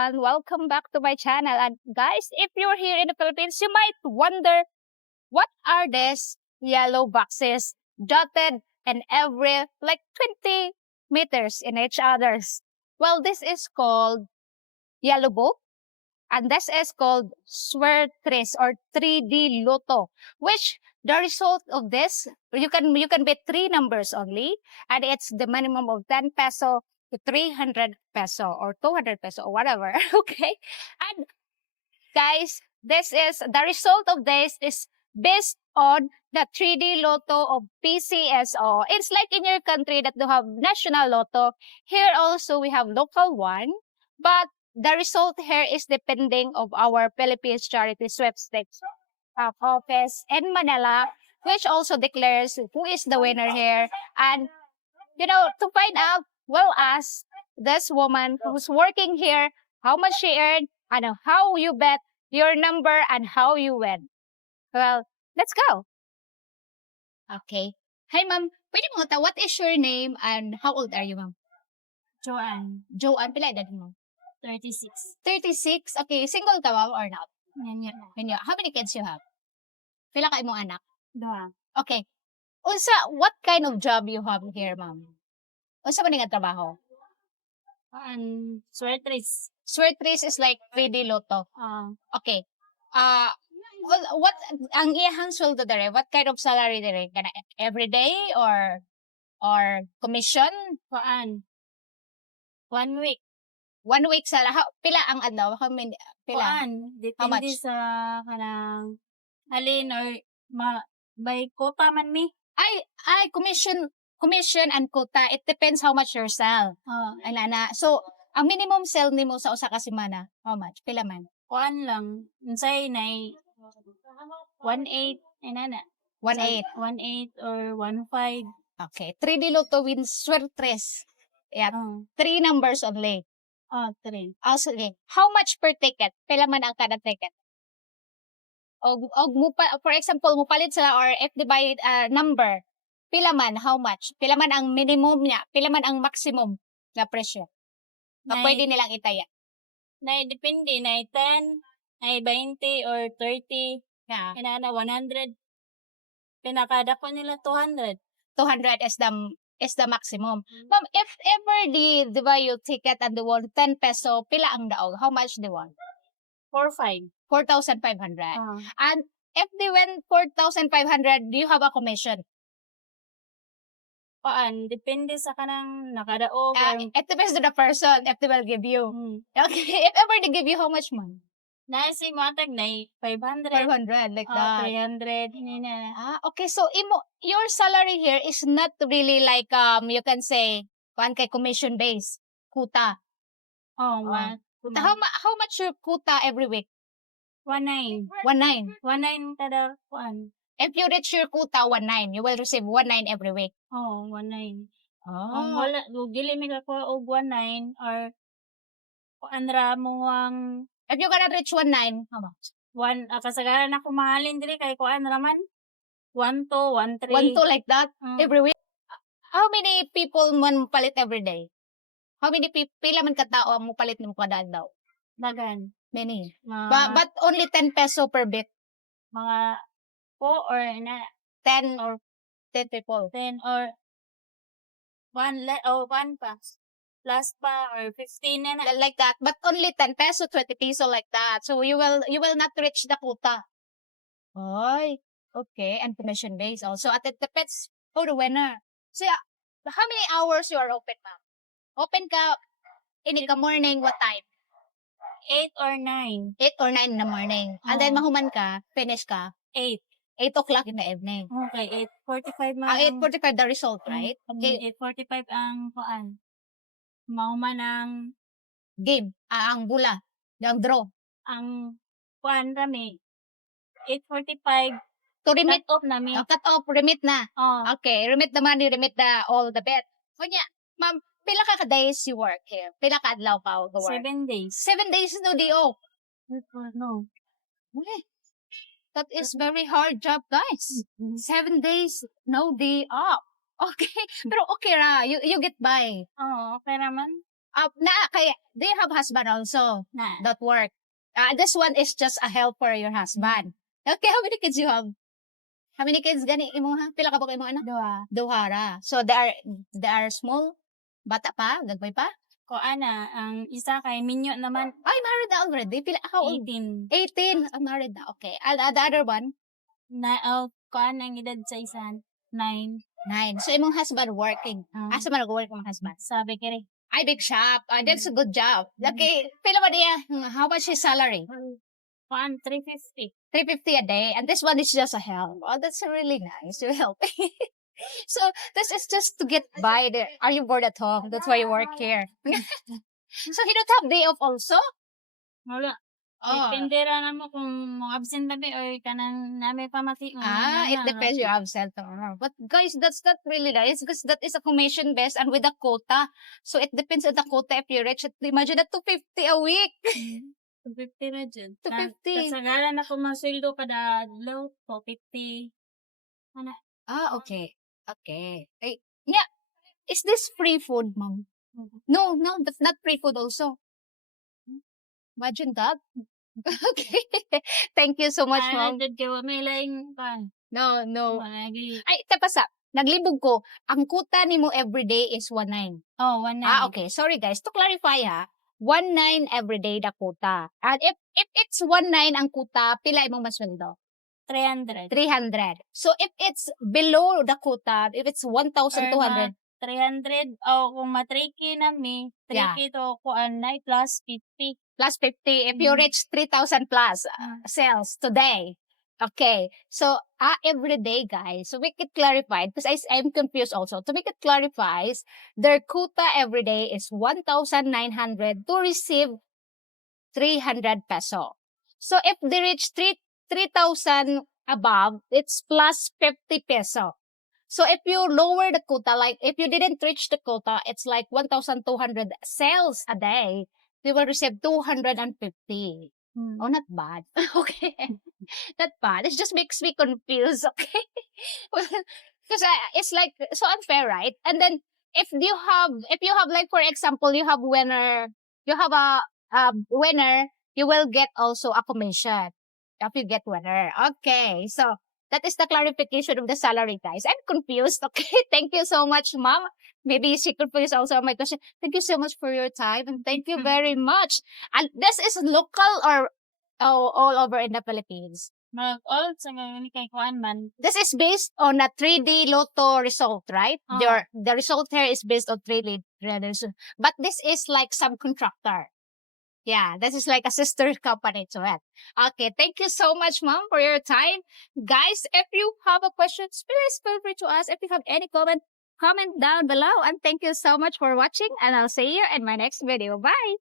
everyone, welcome back to my channel. And guys, if you're here in the Philippines, you might wonder what are these yellow boxes dotted in every like 20 meters in each others. Well, this is called yellow book, and this is called Swertres or 3D Lotto, which the result of this, you can bet three numbers only, and it's the minimum of 10 peso to 300 peso or 200 peso or whatever. Okay, and guys, this is the result of this is based on the 3D Lotto of PCSO. It's like in your country that you have national lotto. Here also we have local one, but the result here is depending of our Philippines Charity Sweepstakes office in Manila, which also declares who is the winner here. And to find out, we'll ask this woman who's working here how much she earned and how you bet your number and how you win. Well, let's go. Okay. Hi, ma'am. Pwede mo ta, what is your name and how old are you, ma'am? Joanne, Joanne, pila edad mo? 36. 36. Okay, single ka, ma'am, or not? Ganyan na. How many kids you have? Pila ka imong anak? Duha. Okay. What kind of job you have here, ma'am? Unsa man nga trabaho? Swertres. Swertres is like 3D Lotto. Okay. What ang iyang sweldo dere? What kind of salary dere? Kana every day or commission? Kuan. 1 week. 1 week sa pila ang ano? Pila? Kuan. How much? Depende sa kanang halin or by quota man mi. Ay, commission and quota. It depends how much you sell. Ana. So, ang minimum sell nimo sa usa ka semana, how much? Pila man? Kuan lang. Unsay nay 1.8 inana. 1.8. 1.8 or 1.5. Okay. 3D Lotto wins Swertres. Yeah. 3 numbers only. 3. Also, okay. How much per ticket? Pila man ang kada ticket? Og for example, mo palit sila or if divide number, pila man, how much? Pila man ang minimum niya? Pila man ang maximum na presyo? Na pwede nilang itaya. Nay depende nay 10, nay 20 or 30. Yeah. Inana 100. Pinakadako nila 200. 200 is the maximum. Ma'am, if ever di ba you ticket and they want 10 peso, pila ang daog? How much they want? 4.5. 4,500. And if they win 4,500, do you have a commission? Depende sa kanang nakadaog. It depends to the person if they will give you. Okay, if ever they give you, how much man? Nasi matag na 500. 500, like that. 300. Nina. Okay, so your salary here is not really like, you can say, kay commission base, quota. How much your quota every week? 1.9. 1.9. 1.9 kada kuan. If you reach your quota 1.9, you will receive 1.9 every week. 1.9. Wala dili mi ka ko og 1.9 or kuan ra mo ang if you cannot reach 1.9, how much? Kasagaran ako mahalin diri kay kuan ra man 1.2, 1.3. 1.2 like that every week. How many people man palit every day? How many pila man katao ang mo palit nimo kada adlaw? Dagan. Many. But only 10 peso per bit. Mga 4 or 10 or 10 people. 10 or 1 pa. Plus pa or 15 na. Like that. But only 10 peso, 20 peso like that. So you will not reach the quota. Oy. Okay. And commission base also. At it depends for the winner. So how many hours you are open, ma'am? Open ka in the morning, what time? 8 or 9. 8 or 9 in the morning. And then mahuman ka, finish ka? 8. 8 o'clock in the evening. Okay, 8:45 man. 8:45 the result, right? Okay. 8:45 ang kuan. Mahuman ang game. Ang bula. Ang draw. Ang kuan rami. 8:45 to remit off nami. Cut off, remit na. Okay, remit the money, remit all the bet. Kunya, ma'am, pila ka days you work here? Pila ka adlaw ka go work? 7 days. 7 days no day off. No. Okay. That is very hard job, guys. 7 days, no day off. Okay. Pero okay ra. You get by. Okay naman. Do you have husband also Na. that work? This one is just a help for your husband. Okay, how many kids you have? How many kids gani imo ha? Pila ka ba imo anak? Duha ra. So they are small? Bata pa? Gagmay pa? Ko ana, ang isa kay minyo naman, Ay, married na already. Pila, how old? 18. 18. I'm married na. Okay. And the other one? Na, ko ana, ang edad sa isa, 9. 9. So, imong husband working. Asa man nag-work imong husband? Sa bakery. Ay, big shop. That's a good job. Okay. Pila ba niya? How much his salary? Ko 350. 350 a day. And this one is just a help. Oh, that's really nice. You help. So, this is just to get by there. Are you bored at home? That's why you work here. So, he don't have day off also? Wala. Oh. Depende ra namo kung mo absent ba or kanang nami pamati. It depends your absent. But guys, that's not really nice because that is a commission based and with a quota. So it depends on the quota if you reach it. Imagine that 250 a week. 250 na dyan. 250. Kasagalan ako masweldo kada low, 250. Okay. Okay. Yeah. Is this free food, mom? No, that's not free food also. Imagine that. Okay. Thank you so much, mom. Dad kay wa may laing pan. No. Lagi. Ay, tapasa. Naglibog ko. Ang kuta nimo everyday is 19. Oh, 1 Okay. Sorry guys. To clarify 19 everyday the quota. And if it's 19 ang kuta, pila imong masweldo? 300. 300. So if it's below the quota, if it's 1,200, 300 o kung matriki na mi, Yeah. 3 to ko anay plus 50. plus 50, if you reach 3,000 plus sales today. Okay. So, every day, guys. So, make it clarified because I'm confused also. To make it clarified, their quota every day is 1,900 to receive 300 peso. So, if they reach 3,000 above, it's plus 50 peso. So, if you lower the quota, like if you didn't reach the quota, it's like 1,200 sales a day. They will receive 250. Oh, not bad. Okay. Not bad. It just makes me confused. Okay. Because it's like so unfair, right? And then if you have like, for example, you have winner, you have a winner, you will get also a commission if you get winner. Okay. So that is the clarification of the salary, guys. I'm confused. Okay. Thank you so much, mom. Maybe she confused also on my question. Thank you so much for your time and thank you very much. And this is local or all over in the Philippines? Mag-all sa ngayon kay kuan man. This is based on a 3D Lotto result, right? The result here is based on 3D result. But this is like subcontractor. Yeah, this is like a sister company to it. Okay, thank you so much, mom, for your time. Guys, if you have a question, please feel free to ask. If you have any comment down below. And thank you so much for watching. And I'll see you in my next video. Bye!